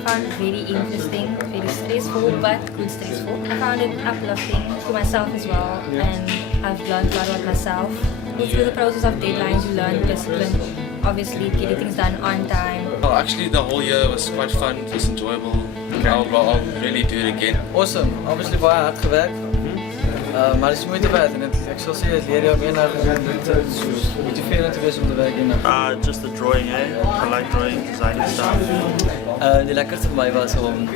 found it very interesting, very stressful, but good stressful. I found it uplifting for myself as well, and I've learned a lot about myself. Through the process of deadlines, you learn discipline, obviously getting things done on time. Well, actually the whole year was quite fun, it was enjoyable. I'll really do it again. Awesome, obviously baie hard gewerk. Maar het is moeite waard en ek sal sê het leer jou meer na motiverend te wees om te werk hierna. Just the drawing, I like drawing, designing stuff. Die lekkerste vir my was om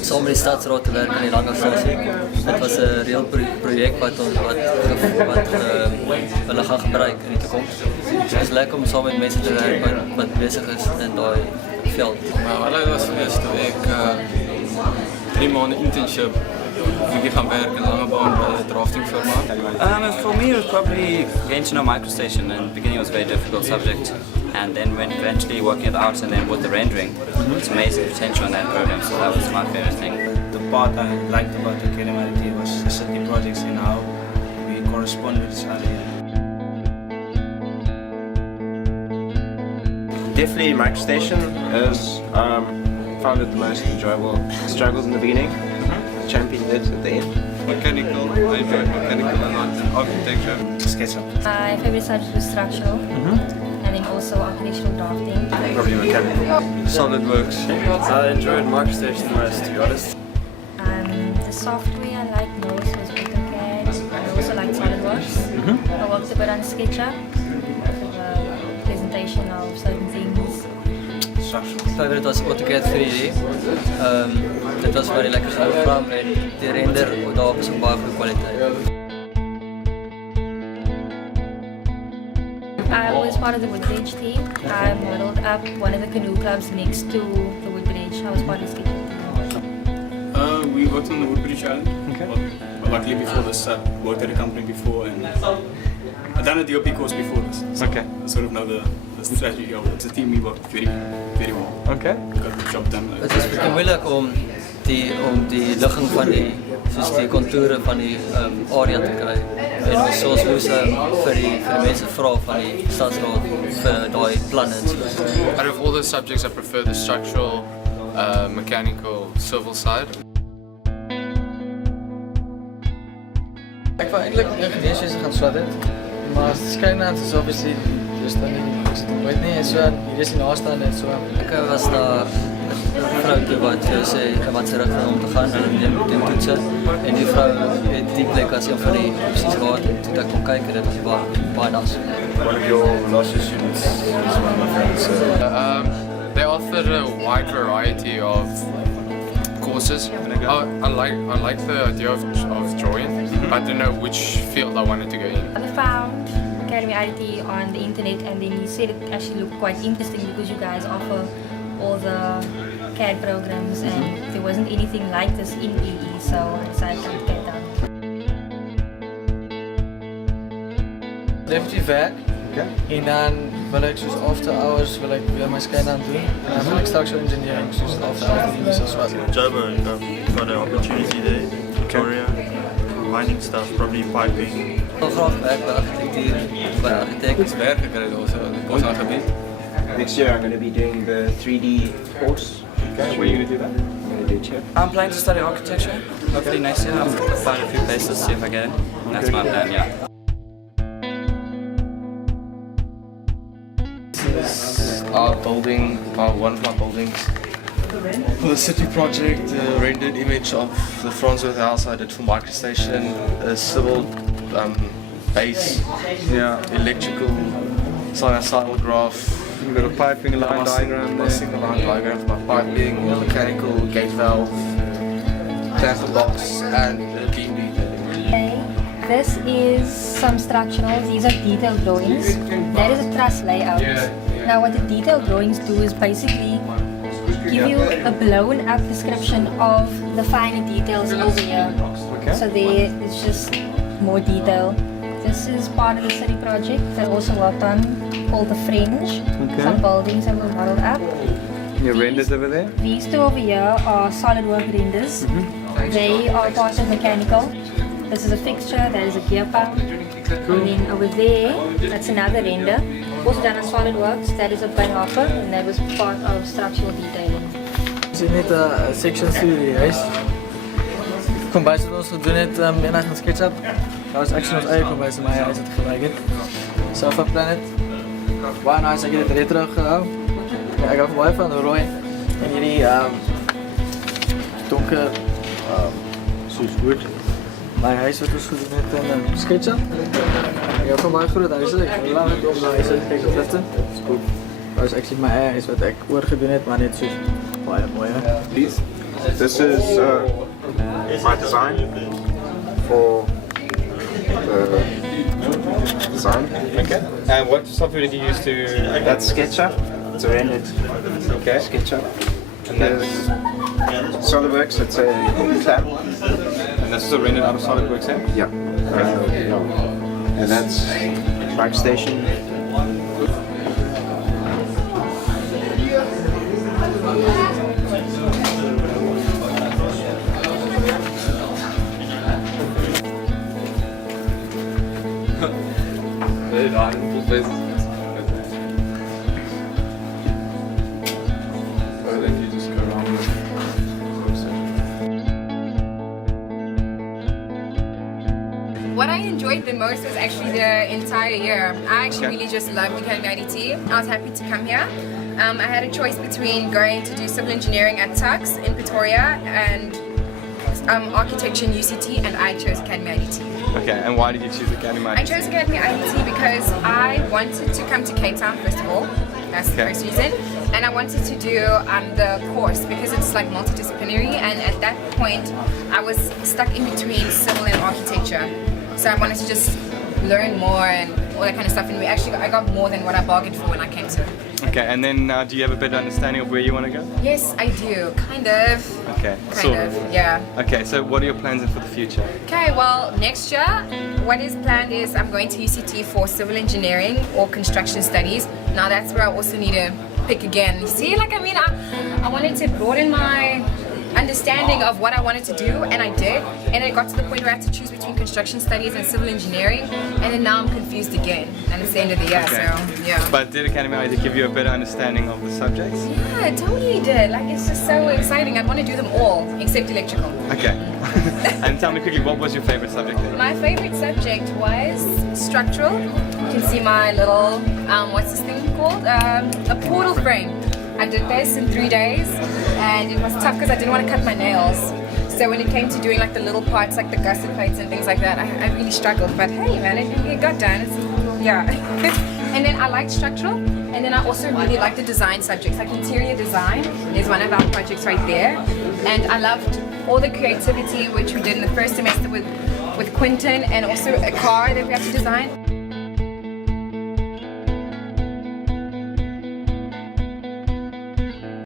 saam met die stadsraad te werk aan die Langerstasie. Dit was 'n reël projek wat hulle gaan gebruik in die toekoms. Dit is lekker om saam met mense te werk wat besig is in daai veld. Hulle was geweest toe ek 3 maande internship gaan werk in Langebaan by 'n drafting firma. For me, it was probably getting to know MicroStation. In the beginning, it was a very difficult subject, and then when eventually working it out, and then with the rendering, it's amazing potential in that program. So that was my favorite thing. The part I liked about the IDT was the city projects and how we correspond with each other. Definitely MicroStation is found it the most enjoyable. Struggled in the beginning, championed it at the end. Mechanical, I enjoyed mechanical a lot, architecture. SketchUp. My favorite subject was structural, and then also architectural drafting. Probably mechanical. SolidWorks. I enjoyed MicroStation most, to be honest. The software I liked most was AutoCAD. I also liked SolidWorks. I worked a bit on SketchUp, presentation of certain things. Favorite was AutoCAD 3D. Dit was baie lekker program en die render daarop is op baie goeie kwaliteit. I was part of the Woodbridge team. I modeled up one of the canoe clubs next to the Woodbridge. I was part of the skate team. We worked on the Woodbridge Island. Okay. Well, luckily before this, I worked at a company before, and I've done a DOP course before this. So Okay. I sort of know the strategy of it. It's a team we worked very well. Okay. Got the job done. Het is baie moeilik om die ligging van die kontoure van die area te kry. En ons soos moes vir die mense vra van die stadsraad vir daai planne en so. Out of all the subjects I prefer the structural, mechanical, civil side. Ek wou eintlik ingenieurswese gaan swat het, maar skynend is obviously dis dan nie weet nie so hier is die naaste so. Ek was daar 'n vrou toe wat sê wat se rigting om te gaan en neem die toetse en die vrou het die plek as een van die opsies gehad toe ek kom kyk en dit was baie nice. One of your last students is one of my friends. They offered a wide variety of courses. I like the idea of drawing. I didn't know which field I wanted to go in. I found Academy IDT on the internet, and then he said it actually looked quite interesting because you guys offer all the CAD programs, and there wasn't anything like this in EE, so I decided to get that. Definitief werk. En dan wil ek soos after hours wil ek weer my skynaan doen. En dan wil ek structural engineering soos after hours as well. Jobo, got an opportunity there. Victoria, mining stuff, probably piping. Ek wil graag werk by architectuur, by architect. Werk gekry also in die Bosgebied. Next year I'm going to be doing the 3D course. Okay, where are you going to do that? I'm going to do chip. I'm planning to study architecture. Hopefully next year. I've applied a few places, see if I get in. That's my plan, yeah. Our building, one of my buildings. For the city project, the rendered image of the Franzworth house I did for MicroStation, a civil base, electrical sinusoidal graph. You've got a piping line diagram A single line diagram for my piping, a mechanical gate valve, clamper box, and a beam detailing. Okay, this is some structurals. These are detailed drawings. That is a truss layout. Now what the detailed drawings do is basically give you a blown up description of the finer details over here. So there is just more detail. This is part of the city project that I also worked on called the Fringe. Some buildings that were modeled up. Your renders over there? These two over here are SolidWorks renders. They are part of mechanical. This is a fixture, that is a gear pump. And then over there, that's another render. Also done on SolidWorks, that is a pin hopper, and that was part of structural detailing. Ik zit net section studie huis. Kombuis wat ons gedoen het middag in SketchUp. Dat was actually ons eigen kombuis, maar hij is het gelijk. Sofa Planet. Waar nou is ek dit retro gehou. Ja, ek hou baie van rooi en hierdie donker soos wood. My huis wat ons gedoen het in SketchUp. Ek hou van baie groot huise. Ek wil laat met om na huise kyk op lifte. Dis cool. Dat is actually my huis wat ek oorgedoen het, maar net soos baie mooi. This is my design for the design. Okay. And what software did you use to? That's SketchUp. It's a rendered SketchUp. And that's SolidWorks. It's a tab. and that's also rendered out of SolidWorks, eh? Yeah. And that's MicroStation. What I enjoyed the most was actually the entire year. I actually really just loved Academy IDT. I was happy to come here. I had a choice between going to do civil engineering at Tux in Pretoria and architecture in UCT, and I chose Academy IDT. Okay, and why did you choose Academy IDT? I chose Academy IDT because I wanted to come to Cape Town first of all. That's the first reason. And I wanted to do the course because it's like multidisciplinary, and at that point I was stuck in between civil and architecture. So I wanted to just learn more and all that kind of stuff, and I got more than what I bargained for when I came to it. Okay, and then do you have a better understanding of where you want to go? Yes, I do, kind of. Okay, Kind of, yeah. Okay, so what are your plans for the future? Okay, well, next year, what is planned is I'm going to UCT for civil engineering or construction studies. Now that's where I also need to pick again. You see, like, I mean, I wanted to broaden my understanding of what I wanted to do, and I did. And it got to the point where I had to choose between construction studies and civil engineering, and then now I'm confused again. And it's the end of the year, Okay. so yeah. But did Academy IDT give you a better understanding of the subjects? Yeah, it totally did. Like, it's just so exciting. I'd want to do them all, except electrical. Okay. And tell me quickly, what was your favorite subject then? My favorite subject was structural. You can see my little, what's this thing called? A portal frame. I did this in 3 days, and it was tough because I didn't want to cut my nails. So when it came to doing like the little parts, like the gusset plates and things like that, I really struggled. But hey, man, it got done. Yeah. And then I liked structural, and then I also really liked the design subjects, like interior design is one of our projects right there. And I loved all the creativity which we did in the first semester with Quinton, and also a car that we had to design.